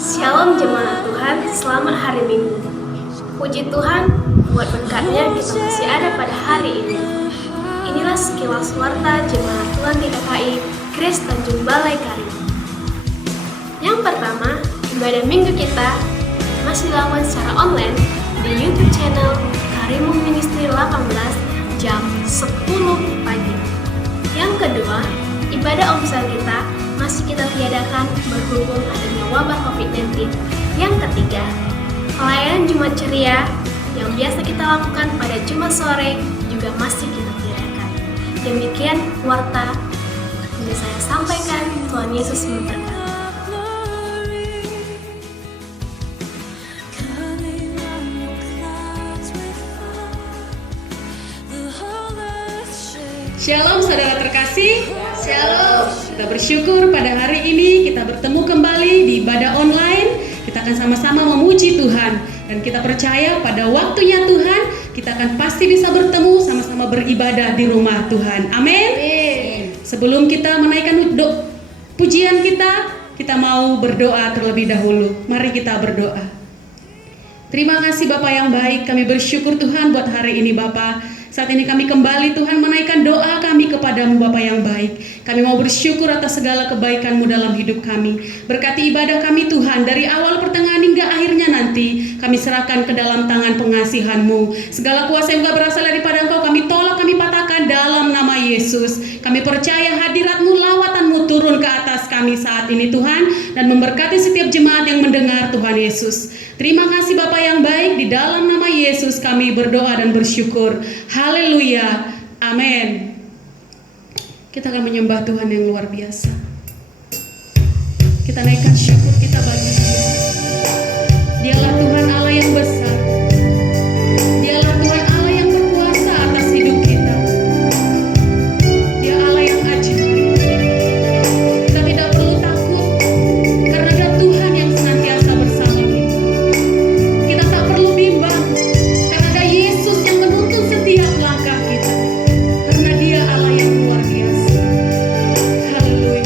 Shalom jemaat Tuhan, selamat hari Minggu. Puji Tuhan, buat berkatnya kita masih ada pada hari ini. Inilah sekilas warta jemaat Tuhan di FHI Grace Tanjung Balai Karimun. Yang pertama, ibadah minggu kita masih dilakukan secara online di YouTube channel Karimun Ministry 18 jam 10 pagi. Yang kedua, ibadah omsal kita masih kita tiadakan berhubung adanya wabah COVID-19. Yang ketiga, pelayanan Jumat Ceria yang biasa kita lakukan pada Jumat sore juga masih kita tiadakan. Demikian warta yang saya sampaikan. Tuhan Yesus memberkati. Shalom saudara terkasih. Shalom. Kita bersyukur pada hari ini kita bertemu kembali di ibadah online. Kita akan sama-sama memuji Tuhan. Dan kita percaya pada waktunya Tuhan, kita akan pasti bisa bertemu sama-sama beribadah di rumah Tuhan. Amin. Sebelum kita menaikkan pujian kita mau berdoa terlebih dahulu. Mari kita berdoa. Terima kasih Bapak yang baik, kami bersyukur Tuhan buat hari ini Bapak. Saat ini kami kembali Tuhan menaikkan doa kami kepadamu Bapa yang baik. Kami mau bersyukur atas segala kebaikan-Mu dalam hidup kami. Berkati ibadah kami Tuhan, dari awal pertengahan hingga akhirnya nanti kami serahkan ke dalam tangan pengasihan-Mu. Segala kuasa yang berasal daripada Engkau kami tolak, kami patahkan dalam nama Yesus. Kami percaya hadirat-Mu, lawatan-Mu turun ke atas kami saat ini Tuhan, dan memberkati setiap jemaat yang mendengar Tuhan Yesus. Terima kasih Bapa yang baik, di dalam nama Yesus kami berdoa dan bersyukur. Haleluya, amin. Kita akan menyembah Tuhan yang luar biasa. Kita naikkan syukur kita bagi Dia. Dialah Tuhan Allah yang besar. Dialah Tuhan Allah yang berkuasa atas hidup kita. Dia Allah yang ajaib. Kita tidak perlu takut karena ada Tuhan yang senantiasa bersama kita. Kita tak perlu bimbang karena ada Yesus yang menuntun setiap langkah kita. Karena Dia Allah yang luar biasa. Haleluya.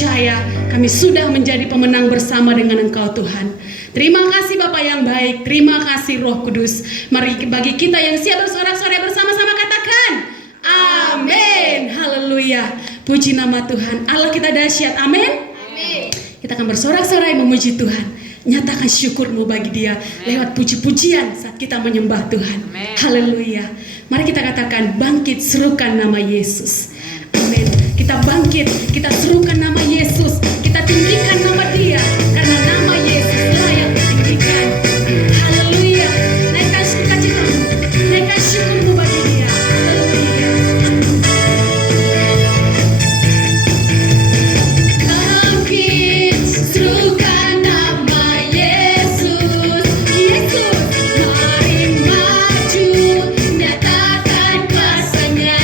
percaya kami sudah menjadi pemenang bersama dengan Engkau Tuhan. Terima kasih Bapa yang baik, terima kasih Roh Kudus. Mari bagi kita yang siap bersorak-sorai bersama-sama katakan amin. Haleluya. Puji nama Tuhan. Allah kita dahsyat. Amin. Kita akan bersorak-sorai memuji Tuhan. Nyatakan syukurmu bagi Dia lewat puji-pujian saat kita menyembah Tuhan. Haleluya. Mari kita katakan bangkit, serukan nama Yesus. Amin. Kita bangkit, kita serukan nama Yesus. Kita tinggikan nama Dia karena nama Yesus layak ditinggikan. Haleluya. Naikkan sukacitamu, naikkan syukurmu bagi Dia. Haleluya. Bangkit, serukan nama Yesus. Yesus, mari maju, nyatakan kuasa-Nya.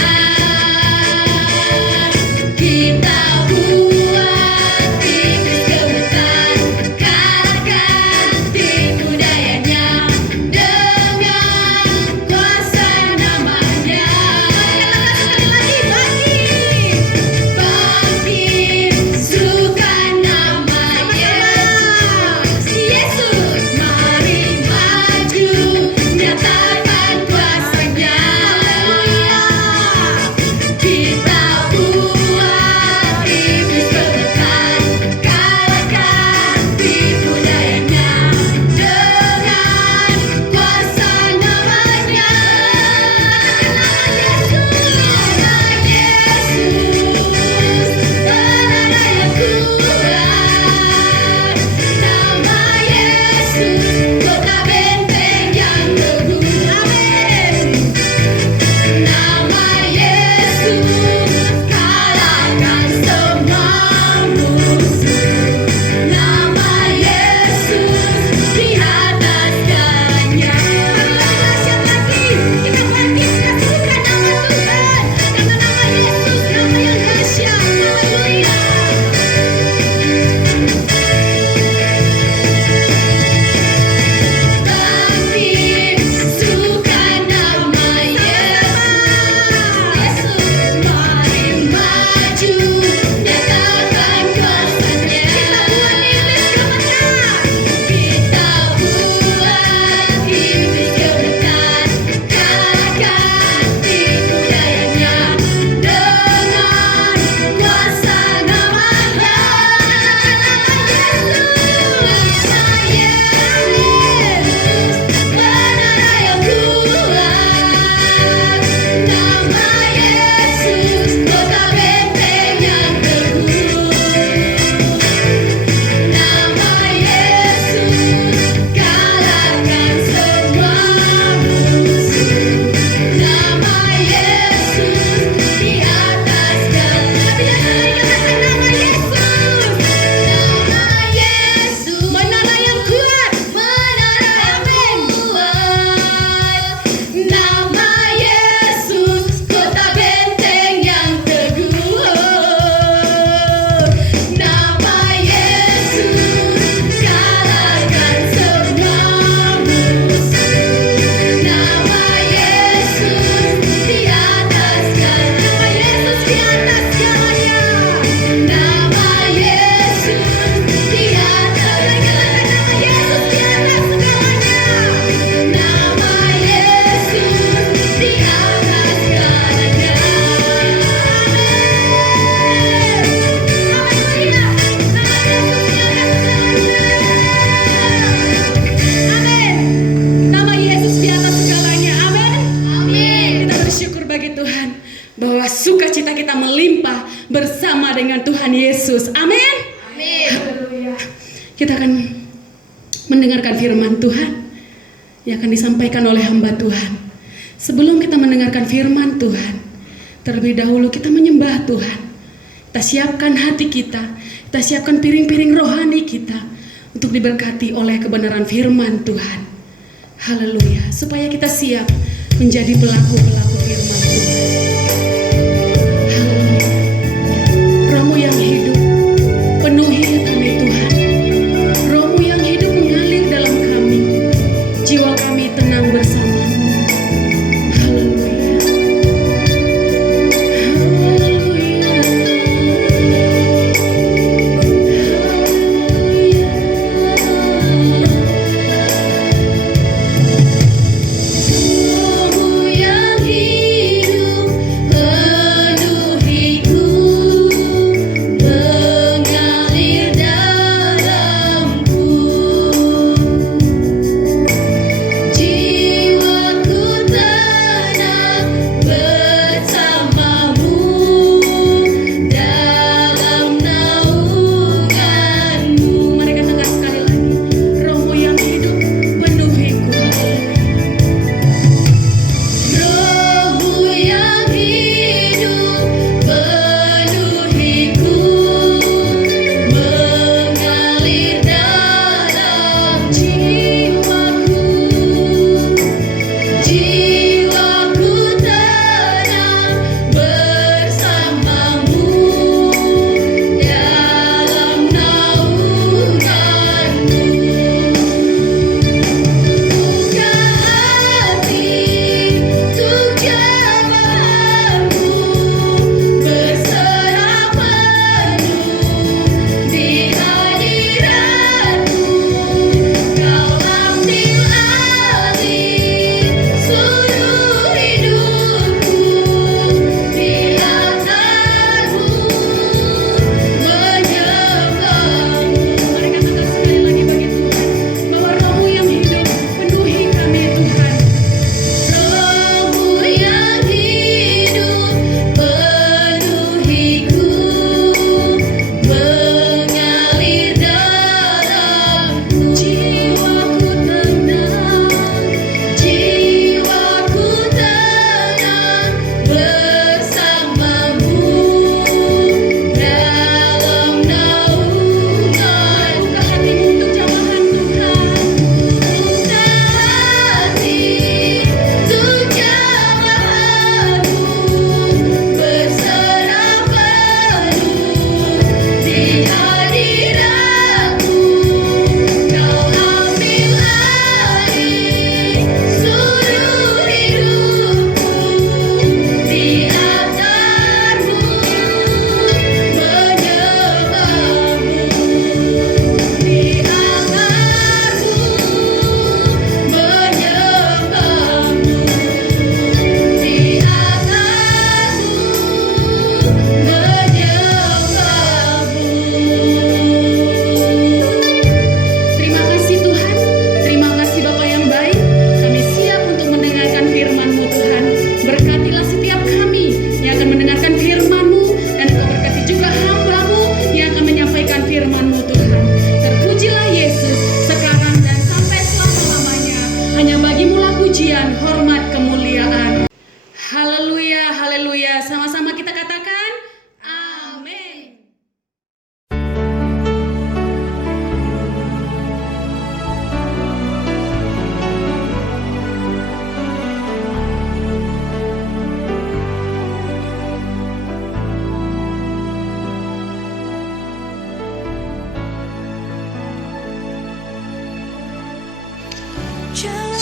Kita buat iblis gemetar, kalahkan tipu dayanya dengan kuasa nama-Nya. Sekali lagi, bangkit, serukan nama Yesus. Yesus, mari maju, nyatakan kuasa-Nya. Kita buat iblis gemetar, kalahkan tipu dayanya dengan kuasa nama-Nya. Nama Yesus, kota benteng yang teguh. Amin. Nama Yesus, kalahkan semua musuh. Nama Yesus, di atas segalanya. Dahsyat lagi, kita bangkit, kita serukan nama Tuhan. Karena nama Yesus, nama yang dahsyat. Haleluya. Bangkit, serukan nama Yesus. Yesus, mari maju, nyatakan kuasa-Nya. Kita buat iblis gemetar, kalahkan tipu dayanya dengan kuasa nama-Nya. Menara yang kuat, nama Yesus, kota benteng yang teguh. Nama Yesus, kalahkan semua musuh. Nama Yesus, di atas segalanya. Nama Yesus, menara yang kuat, menara yang kuat. Nama Yesus, kota benteng yang teguh. Nama Yesus, kalahkan semua musuh. Nama Yesus, di atas segalanya. Nama Yesus, di atas segalanya. Nama Yesus, di atas segalanya. Nama Yesus, di atas segalanya. Amin. Nama Yesus di atas segalanya. Amin. Amin. Kita bersyukur bagi Tuhan bahwa sukacita kita melimpah bersama dengan Tuhan Yesus. Amin. Amin. Haleluya. Kita akan mendengarkan firman Tuhan yang akan disampaikan oleh hamba Tuhan. Sebelum kita mendengarkan firman Tuhan, terlebih dahulu kita menyembah Tuhan. Kita siapkan hati kita siapkan piring-piring rohani kita untuk diberkati oleh kebenaran firman Tuhan. Haleluya. Supaya kita siap menjadi pelaku-pelaku firman Tuhan. Haleluya. Rohmu yang hidup, penuhi kami Tuhan. Rohmu yang hidup mengalir dalam kami. Jiwa kami tenang bersamamu. Haleluya. Haleluya.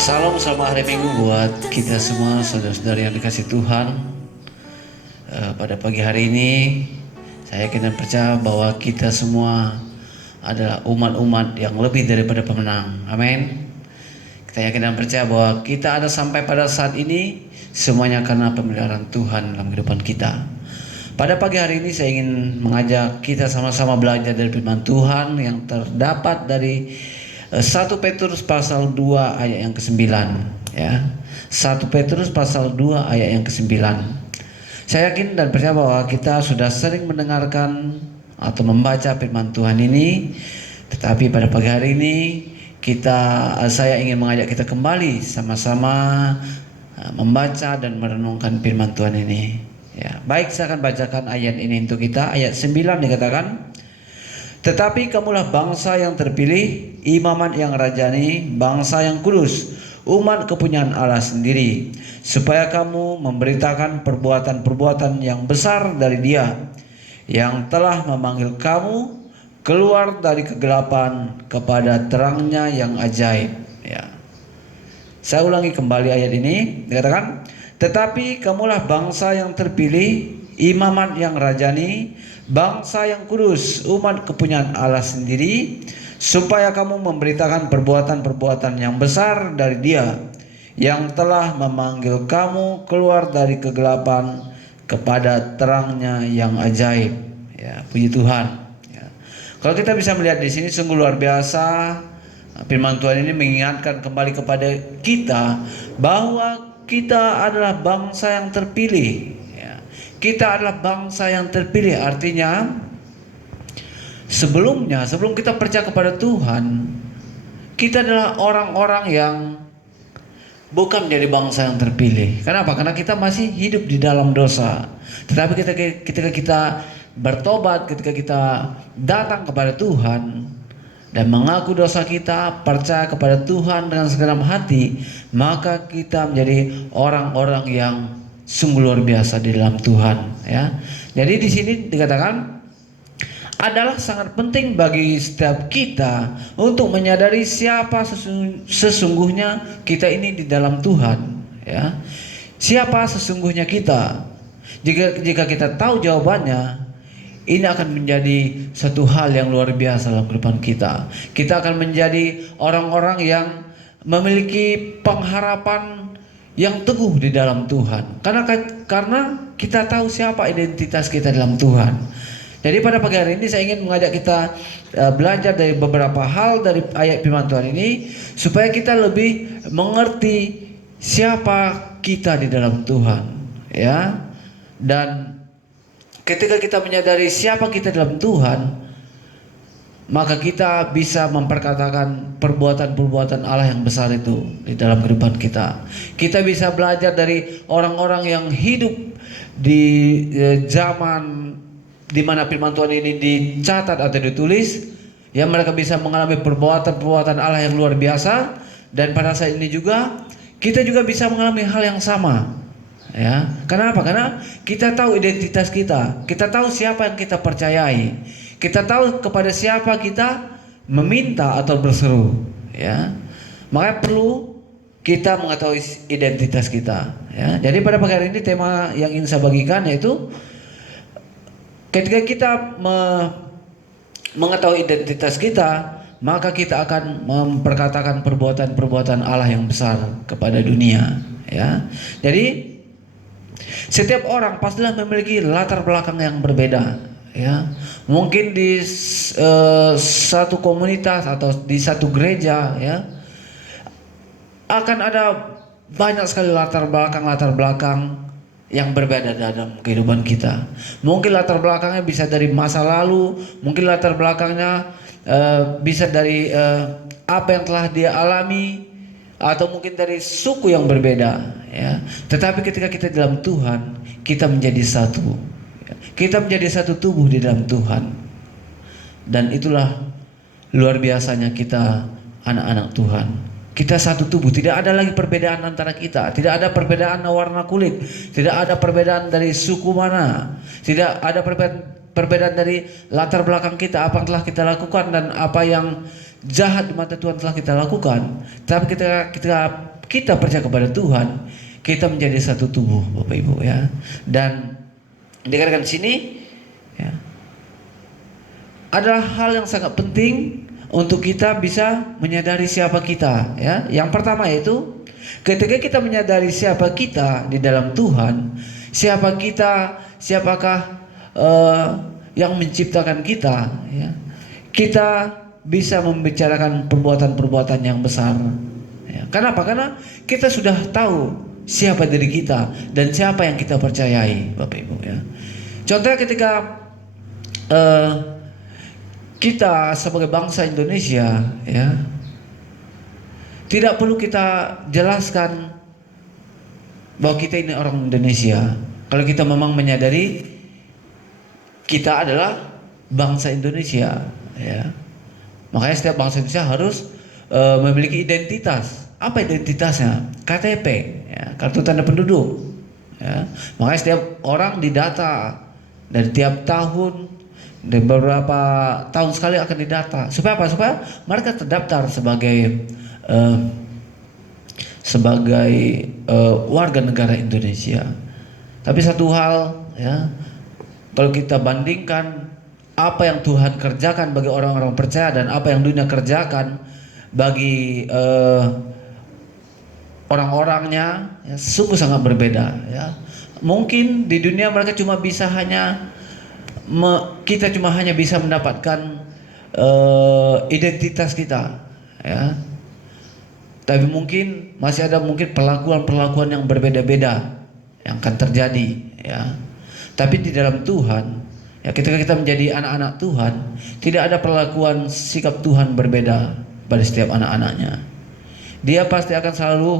Salam selamat hari Minggu buat kita semua saudara-saudari yang dikasih Tuhan. Pada pagi hari ini saya yakin dan percaya bahwa kita semua adalah umat-umat yang lebih daripada pemenang. Amin. Kita yakin dan percaya bahwa kita ada sampai pada saat ini semuanya karena pemeliharaan Tuhan dalam kehidupan kita. Pada pagi hari ini saya ingin mengajak kita sama-sama belajar dari firman Tuhan yang terdapat dari 1 Petrus pasal 2 ayat yang ke-9 ya. 1 Petrus pasal 2 ayat yang ke-9. Saya yakin dan percaya bahwa kita sudah sering mendengarkan atau membaca firman Tuhan ini, tetapi pada pagi hari ini saya ingin mengajak kita kembali sama-sama membaca dan merenungkan firman Tuhan ini ya. Baik, saya akan bacakan ayat ini untuk kita. Ayat 9 dikatakan, tetapi kamulah bangsa yang terpilih, imamat yang rajani, bangsa yang kudus, umat kepunyaan Allah sendiri, supaya kamu memberitakan perbuatan-perbuatan yang besar dari Dia, yang telah memanggil kamu keluar dari kegelapan kepada terangnya yang ajaib. Ya. Saya ulangi kembali ayat ini, dikatakan, tetapi kamulah bangsa yang terpilih, imamat yang rajani, bangsa yang kudus, umat kepunyaan Allah sendiri, supaya kamu memberitakan perbuatan-perbuatan yang besar dari Dia, yang telah memanggil kamu keluar dari kegelapan kepada terangnya yang ajaib. Ya, puji Tuhan. Ya. Kalau kita bisa melihat di sini sungguh luar biasa. Firman Tuhan ini mengingatkan kembali kepada kita bahwa kita adalah bangsa yang terpilih. Kita adalah bangsa yang terpilih, artinya sebelum kita percaya kepada Tuhan, kita adalah orang-orang yang bukan menjadi bangsa yang terpilih. Kenapa? Karena kita masih hidup di dalam dosa. Tetapi ketika kita bertobat, ketika kita datang kepada Tuhan dan mengaku dosa kita, percaya kepada Tuhan dengan segenap hati, maka kita menjadi orang-orang yang sungguh luar biasa di dalam Tuhan ya. Jadi di sini dikatakan adalah sangat penting bagi setiap kita untuk menyadari siapa sesungguhnya kita ini di dalam Tuhan ya. Siapa sesungguhnya kita? Jika kita tahu jawabannya, ini akan menjadi satu hal yang luar biasa dalam kehidupan kita. Kita akan menjadi orang-orang yang memiliki pengharapan yang teguh di dalam Tuhan. Karena kita tahu siapa identitas kita dalam Tuhan. Jadi pada pagi hari ini saya ingin mengajak kita belajar dari beberapa hal dari ayat firman Tuhan ini, supaya kita lebih mengerti siapa kita di dalam Tuhan ya. Dan ketika kita menyadari siapa kita dalam Tuhan, maka kita bisa memperkatakan perbuatan-perbuatan Allah yang besar itu di dalam kehidupan kita. Kita bisa belajar dari orang-orang yang hidup di zaman di mana firman Tuhan ini dicatat atau ditulis, yang mereka bisa mengalami perbuatan-perbuatan Allah yang luar biasa. Dan pada saat ini juga kita juga bisa mengalami hal yang sama ya. Kenapa? Karena kita tahu identitas kita, kita tahu siapa yang kita percayai, kita tahu kepada siapa kita meminta atau berseru ya. Makanya perlu kita mengetahui identitas kita ya. Jadi pada pagi hari ini tema yang ingin saya bagikan yaitu ketika kita mengetahui identitas kita, maka kita akan memperkatakan perbuatan-perbuatan Allah yang besar kepada dunia ya. Jadi setiap orang pastilah memiliki latar belakang yang berbeda ya. Mungkin di satu komunitas atau di satu gereja ya, akan ada banyak sekali latar belakang yang berbeda dalam kehidupan kita. Mungkin latar belakangnya bisa dari masa lalu, mungkin latar belakangnya bisa dari apa yang telah dia alami, atau mungkin dari suku yang berbeda ya. Tetapi ketika kita dalam Tuhan, kita menjadi satu. Kita menjadi satu tubuh di dalam Tuhan. Dan itulah luar biasanya kita anak-anak Tuhan. Kita satu tubuh, tidak ada lagi perbedaan antara kita. Tidak ada perbedaan warna kulit, tidak ada perbedaan dari suku mana, tidak ada perbedaan dari latar belakang kita, apa yang telah kita lakukan dan apa yang jahat di mata Tuhan telah kita lakukan. Tapi ketika kita percaya kepada Tuhan, kita menjadi satu tubuh, Bapak Ibu ya. Dan dikatakan di sini ya, adalah hal yang sangat penting untuk kita bisa menyadari siapa kita ya. Yang pertama yaitu ketika kita menyadari siapa kita di dalam Tuhan, siapa kita, siapakah yang menciptakan kita ya, kita bisa membicarakan perbuatan-perbuatan yang besar ya. Kenapa? Karena kita sudah tahu siapa diri kita dan siapa yang kita percayai, Bapak Ibu ya. Contohnya ketika kita sebagai bangsa Indonesia ya, tidak perlu kita jelaskan bahwa kita ini orang Indonesia. Kalau kita memang menyadari kita adalah bangsa Indonesia ya. Makanya setiap bangsa Indonesia harus memiliki identitas. Apa identitasnya? KTP ya, kartu tanda penduduk ya. Makanya setiap orang didata dari tiap tahun, dan beberapa tahun sekali akan didata. Supaya apa? Supaya mereka terdaftar sebagai warga negara Indonesia. Tapi satu hal ya, kalau kita bandingkan apa yang Tuhan kerjakan bagi orang-orang percaya dan apa yang dunia kerjakan bagi orang-orangnya ya, sungguh sangat berbeda ya. Mungkin di dunia mereka cuma bisa kita cuma hanya bisa mendapatkan identitas kita ya. Tapi mungkin masih ada mungkin perlakuan-perlakuan yang berbeda-beda yang akan terjadi ya. Tapi di dalam Tuhan ya, ketika kita menjadi anak-anak Tuhan, tidak ada perlakuan sikap Tuhan berbeda pada setiap anak-anaknya. Dia pasti akan selalu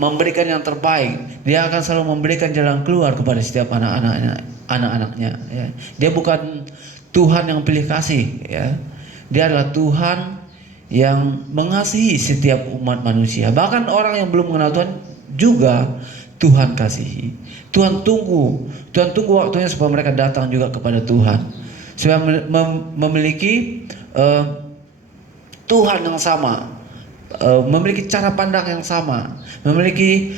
memberikan yang terbaik. Dia akan selalu memberikan jalan keluar kepada setiap anak-anaknya ya. Dia bukan Tuhan yang pilih kasih ya. Dia adalah Tuhan yang mengasihi setiap umat manusia. Bahkan orang yang belum mengenal Tuhan juga Tuhan kasihi. Tuhan tunggu waktunya supaya mereka datang juga kepada Tuhan. Supaya memiliki Tuhan yang sama, memiliki cara pandang yang sama, memiliki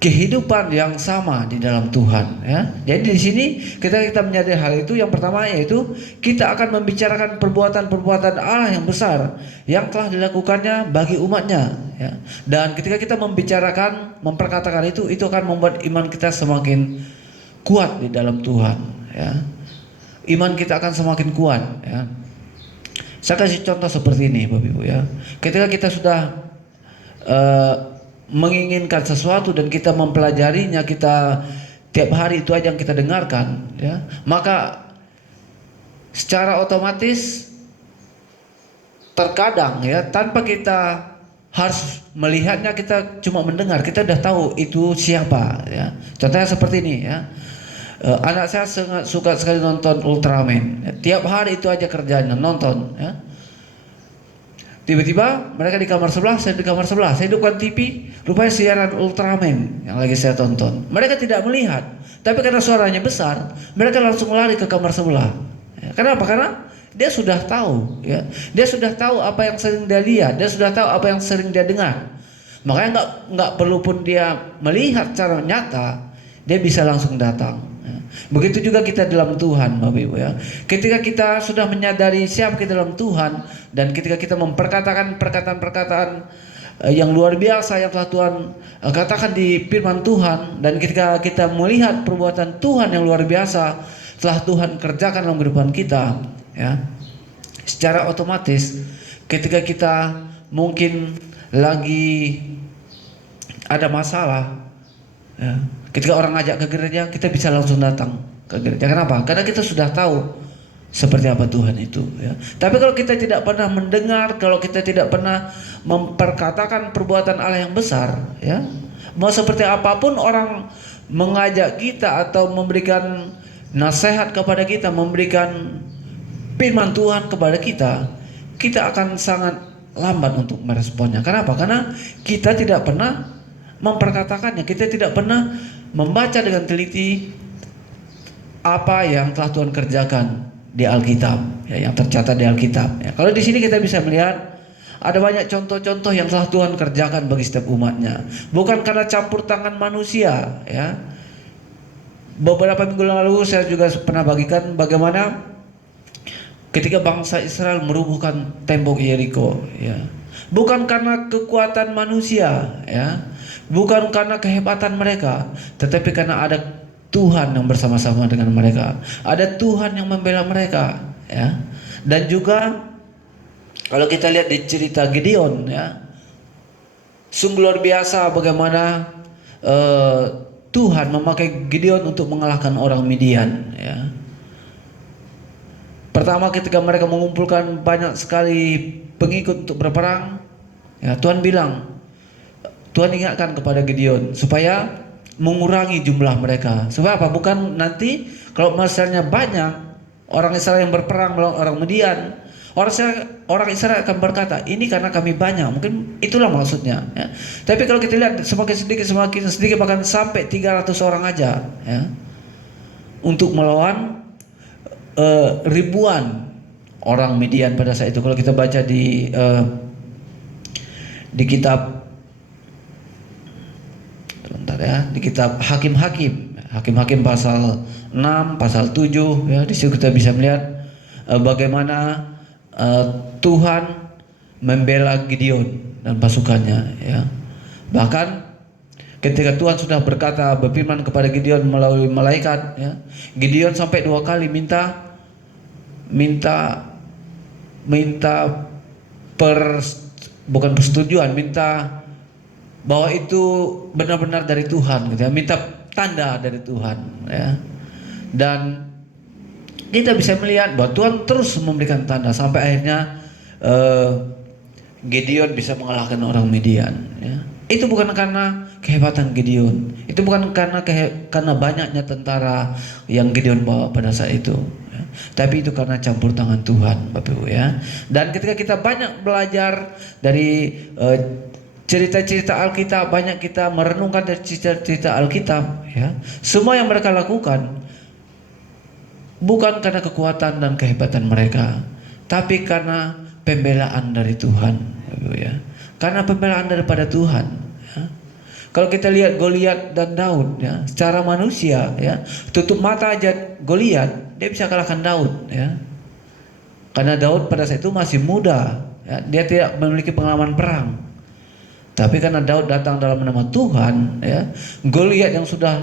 kehidupan yang sama di dalam Tuhan ya. Jadi di sini kita menyadari hal itu, yang pertama yaitu kita akan membicarakan perbuatan-perbuatan Allah yang besar yang telah dilakukannya bagi umatnya ya. Dan ketika kita memperkatakan itu akan membuat iman kita semakin kuat di dalam Tuhan ya. Iman kita akan semakin kuat ya. Saya kasih contoh seperti ini Bapak Ibu ya. Ketika kita sudah menginginkan sesuatu dan kita mempelajarinya, kita tiap hari itu aja yang kita dengarkan ya, maka secara otomatis terkadang ya, tanpa kita harus melihatnya, kita cuma mendengar, kita udah tahu itu siapa ya. Contohnya seperti ini ya. Anak saya sangat suka sekali nonton Ultraman ya. Tiap hari itu aja kerjanya nonton ya. Tiba-tiba mereka di kamar sebelah, saya di kamar sebelah. Saya hidupkan TV, rupanya siaran Ultraman yang lagi saya tonton. Mereka tidak melihat, tapi karena suaranya besar, mereka langsung lari ke kamar sebelah. Ya, kenapa? Karena dia sudah tahu, ya. Dia sudah tahu apa yang sering dia lihat, dia sudah tahu apa yang sering dia dengar. Makanya nggak perlu pun dia melihat secara nyata, dia bisa langsung datang. Begitu juga kita dalam Tuhan, Bapak Ibu ya. Ketika kita sudah menyadari siapa kita dalam Tuhan, dan ketika kita memperkatakan perkataan-perkataan yang luar biasa yang telah Tuhan katakan di firman Tuhan, dan ketika kita melihat perbuatan Tuhan yang luar biasa telah Tuhan kerjakan dalam kehidupan kita ya, secara otomatis ketika kita mungkin lagi ada masalah ya, ketika orang ngajak ke gereja, kita bisa langsung datang ke gereja. Kenapa? Karena kita sudah tahu seperti apa Tuhan itu ya. Tapi kalau kita tidak pernah mendengar, kalau kita tidak pernah memperkatakan perbuatan Allah yang besar ya, mau seperti apapun orang mengajak kita atau memberikan nasihat kepada kita, memberikan firman Tuhan kepada kita, kita akan sangat lambat untuk meresponnya. Kenapa? Karena kita tidak pernah memperkatakannya, kita tidak pernah membaca dengan teliti apa yang telah Tuhan kerjakan di Alkitab ya, yang tercatat di Alkitab ya. Kalau di sini kita bisa melihat Ada banyak contoh-contoh yang telah Tuhan kerjakan bagi setiap umatnya. Bukan karena campur tangan manusia, ya. Beberapa minggu lalu saya juga pernah bagikan bagaimana ketika bangsa Israel merubuhkan tembok Yeriko, ya. Bukan karena kekuatan manusia, ya. Bukan karena kehebatan mereka, tetapi karena ada Tuhan yang bersama-sama dengan mereka. Ada Tuhan yang membela mereka, ya. Dan juga kalau kita lihat di cerita Gideon, ya, sungguh luar biasa bagaimana Tuhan memakai Gideon untuk mengalahkan orang Midian, ya. Pertama ketika mereka mengumpulkan banyak sekali pengikut untuk berperang, ya, Tuhan ingatkan kepada Gideon supaya mengurangi jumlah mereka. Sebab apa? Bukan nanti kalau misalnya banyak orang Israel yang berperang melawan orang Midian, orang Israel akan berkata, ini karena kami banyak. Mungkin itulah maksudnya, ya. Tapi kalau kita lihat semakin sedikit bahkan sampai 300 orang aja, ya, untuk melawan ribuan orang Midian pada saat itu. Kalau kita baca di kitab di kitab Hakim-Hakim pasal 6, pasal 7, ya, di situ kita bisa melihat bagaimana Tuhan membela Gideon dan pasukannya, ya. Bahkan ketika Tuhan sudah berfirman kepada Gideon melalui malaikat, ya, Gideon sampai 2 kali minta bukan persetujuan, minta bahwa itu benar-benar dari Tuhan, gitu, ya. Minta tanda dari Tuhan, ya. Dan kita bisa melihat bahwa Tuhan terus memberikan tanda sampai akhirnya Gideon bisa mengalahkan orang Midian, ya. Itu bukan karena kehebatan Gideon, itu bukan karena banyaknya tentara yang Gideon bawa pada saat itu, ya. Tapi itu karena campur tangan Tuhan, Bapak Ibu, ya. Dan ketika kita banyak belajar dari cerita-cerita Alkitab, banyak kita merenungkan dari cerita-cerita Alkitab, ya. Semua yang mereka lakukan bukan karena kekuatan dan kehebatan mereka, tapi karena pembelaan dari Tuhan, ya. Karena pembelaan daripada Tuhan, ya. Kalau kita lihat Goliat dan Daud, ya, secara manusia, ya, tutup mata aja Goliat, dia bisa kalahkan Daud, ya. Karena Daud pada saat itu masih muda, ya, dia tidak memiliki pengalaman perang. Tapi karena Daud datang dalam nama Tuhan, ya, Goliat yang sudah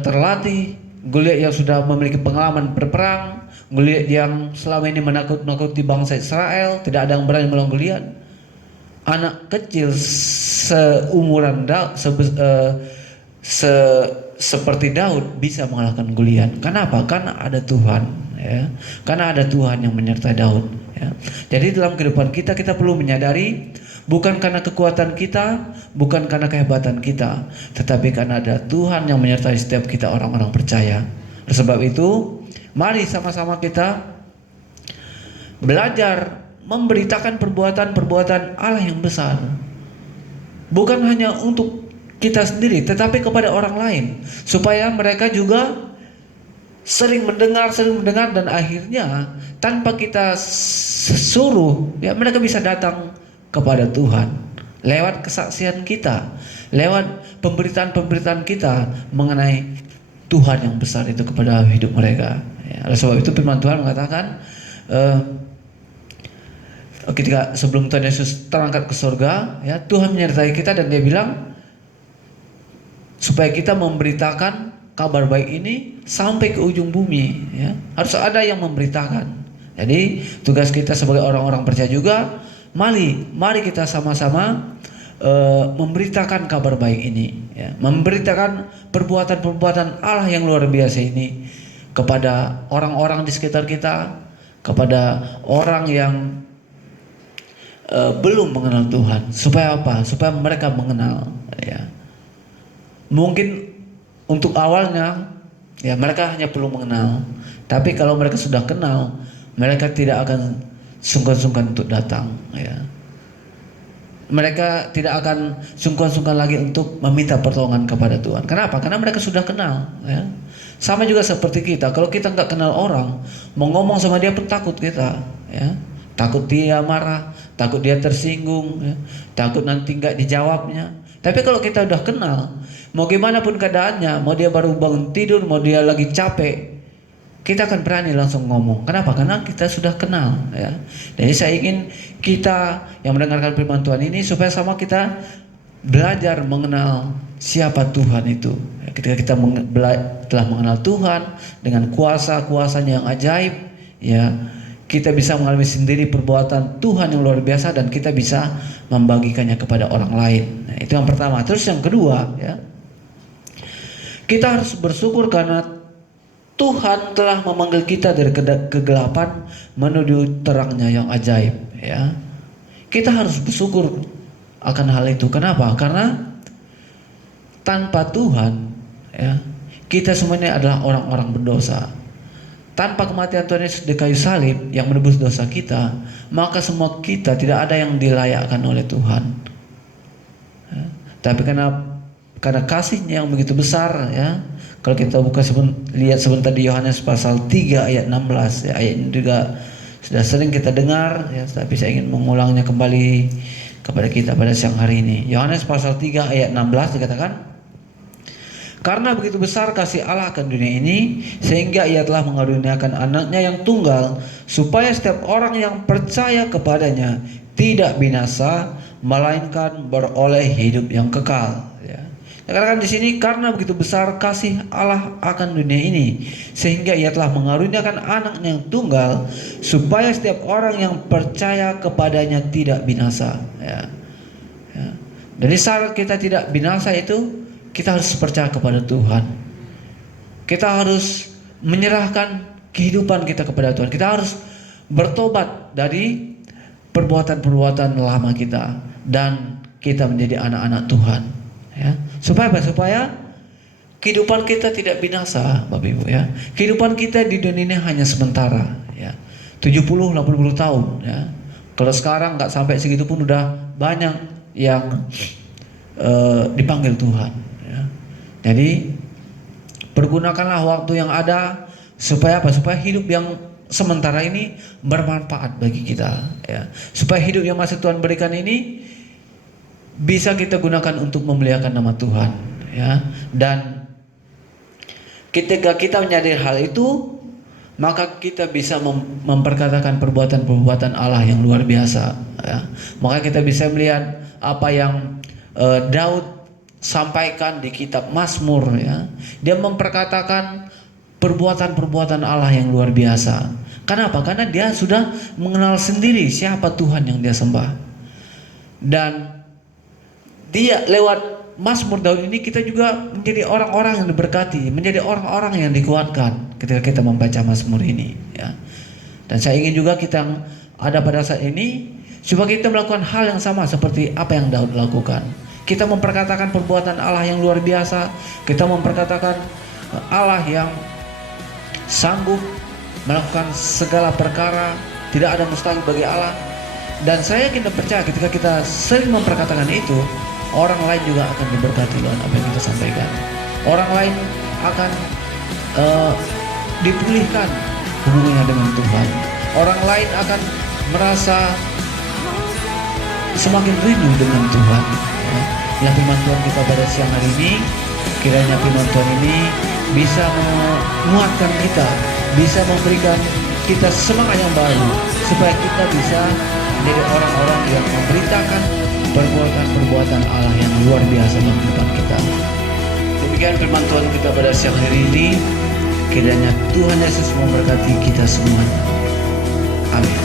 terlatih, Goliat yang sudah memiliki pengalaman berperang, Goliat yang selama ini menakut-nakuti bangsa Israel, tidak ada yang berani melawan Goliat. Anak kecil seumuran Daud, seperti Daud bisa mengalahkan Goliat. Kenapa? Karena ada Tuhan, ya. Karena ada Tuhan yang menyertai Daud, ya. Jadi dalam kehidupan kita perlu menyadari bukan karena kekuatan kita, bukan karena kehebatan kita, tetapi karena ada Tuhan yang menyertai setiap kita orang-orang percaya. Oleh sebab itu, mari sama-sama kita belajar memberitakan perbuatan-perbuatan Allah yang besar. Bukan hanya untuk kita sendiri, tetapi kepada orang lain, supaya mereka juga sering mendengar dan akhirnya tanpa kita suruh, ya, mereka bisa datang kepada Tuhan lewat kesaksian kita, lewat pemberitaan-pemberitaan kita mengenai Tuhan yang besar itu kepada hidup mereka, ya. Oleh sebab itu firman Tuhan mengatakan ketika sebelum Tuhan Yesus terangkat ke surga, ya, Tuhan menyertai kita dan dia bilang supaya kita memberitakan kabar baik ini sampai ke ujung bumi, ya. Harus ada yang memberitakan. Jadi tugas kita sebagai orang-orang percaya juga, mari kita sama-sama memberitakan kabar baik ini, ya. Memberitakan perbuatan-perbuatan Allah yang luar biasa ini kepada orang-orang di sekitar kita, kepada orang yang belum mengenal Tuhan. Supaya apa? Supaya mereka mengenal, ya. Mungkin untuk awalnya, ya, mereka hanya perlu mengenal. Tapi kalau mereka sudah kenal, mereka tidak akan sungkan-sungkan untuk datang, ya. Mereka tidak akan sungkan-sungkan lagi untuk meminta pertolongan kepada Tuhan. Kenapa? Karena mereka sudah kenal, ya. Sama juga seperti kita. Kalau kita nggak kenal orang, mau ngomong sama dia pun takut kita, ya. Takut dia marah, takut dia tersinggung, ya. Takut nanti nggak dijawabnya. Tapi kalau kita udah kenal, mau gimana pun keadaannya, mau dia baru bangun tidur, mau dia lagi capek, kita akan berani langsung ngomong. Kenapa? Karena kita sudah kenal, ya. Jadi saya ingin kita yang mendengarkan firman Tuhan ini supaya sama kita belajar mengenal siapa Tuhan itu. Ketika kita telah mengenal Tuhan dengan kuasa-kuasanya yang ajaib, ya, kita bisa mengalami sendiri perbuatan Tuhan yang luar biasa dan kita bisa membagikannya kepada orang lain. Nah, itu yang pertama. Terus yang kedua, ya, kita harus bersyukur karena Tuhan telah memanggil kita dari kegelapan menuju terangnya yang ajaib, ya. Kita harus bersyukur akan hal itu. Kenapa? Karena tanpa Tuhan, ya, kita semuanya adalah orang-orang berdosa. Tanpa kematian Tuhan Yesus di kayu salib yang menebus dosa kita, maka semua kita tidak ada yang dilayakkan oleh Tuhan, ya. Tapi karena kasih-Nya yang begitu besar, ya. Kalau kita lihat sebentar di Yohanes pasal 3 ayat 16, ya, ayat ini juga sudah sering kita dengar, ya, tapi saya ingin mengulangnya kembali kepada kita pada siang hari ini. Yohanes pasal 3 ayat 16 dikatakan, karena begitu besar kasih Allah akan dunia ini, sehingga Ia telah mengaruniakan anaknya yang tunggal, supaya setiap orang yang percaya kepadanya tidak binasa, melainkan beroleh hidup yang kekal. Ya. Dikatakan di sini, karena begitu besar kasih Allah akan dunia ini, sehingga Ia telah mengaruniakan anaknya yang tunggal, supaya setiap orang yang percaya kepadanya tidak binasa. Ya. Ya. Jadi saat kita tidak binasa itu, kita harus percaya kepada Tuhan. Kita harus menyerahkan kehidupan kita kepada Tuhan. Kita harus bertobat dari perbuatan-perbuatan lama kita dan kita menjadi anak-anak Tuhan, ya. Supaya apa? Supaya kehidupan kita tidak binasa, Bapak Ibu, ya. Kehidupan kita di dunia ini hanya sementara, ya. 70-80 tahun, ya. Kalau sekarang nggak sampai segitu pun udah banyak yang dipanggil Tuhan. Jadi pergunakanlah waktu yang ada supaya apa? Supaya hidup yang sementara ini bermanfaat bagi kita, ya. Supaya hidup yang masih Tuhan berikan ini bisa kita gunakan untuk memuliakan nama Tuhan, ya. Dan ketika kita menyadari hal itu, maka kita bisa memperkatakan perbuatan-perbuatan Allah yang luar biasa, ya. Maka kita bisa melihat apa yang Daud sampaikan di kitab Mazmur, ya. Dia memperkatakan perbuatan-perbuatan Allah yang luar biasa. Kenapa? Karena dia sudah mengenal sendiri siapa Tuhan yang dia sembah. Dan dia lewat Mazmur Daud ini kita juga menjadi orang-orang yang diberkati, menjadi orang-orang yang dikuatkan ketika kita membaca Mazmur ini, ya. Dan saya ingin juga kita yang ada pada saat ini supaya kita melakukan hal yang sama seperti apa yang Daud lakukan. Kita memperkatakan perbuatan Allah yang luar biasa. Kita memperkatakan Allah yang sanggup melakukan segala perkara. Tidak ada mustahil bagi Allah. Dan saya yakin dan percaya ketika kita sering memperkatakan itu, orang lain juga akan diberkati dengan apa yang kita sampaikan. Orang lain akan dipulihkan hubungannya dengan Tuhan. Orang lain akan merasa semakin rindu dengan Tuhan. Yang firman Tuhan kita pada siang hari ini, kiranya firman Tuhan ini bisa menguatkan kita, bisa memberikan kita semangat yang baru, supaya kita bisa menjadi orang-orang yang memberitakan perbuatan-perbuatan Allah yang luar biasa dalam kehidupan kita. Demikian firman Tuhan kita pada siang hari ini. Kiranya Tuhan Yesus memberkati kita semuanya. Amin.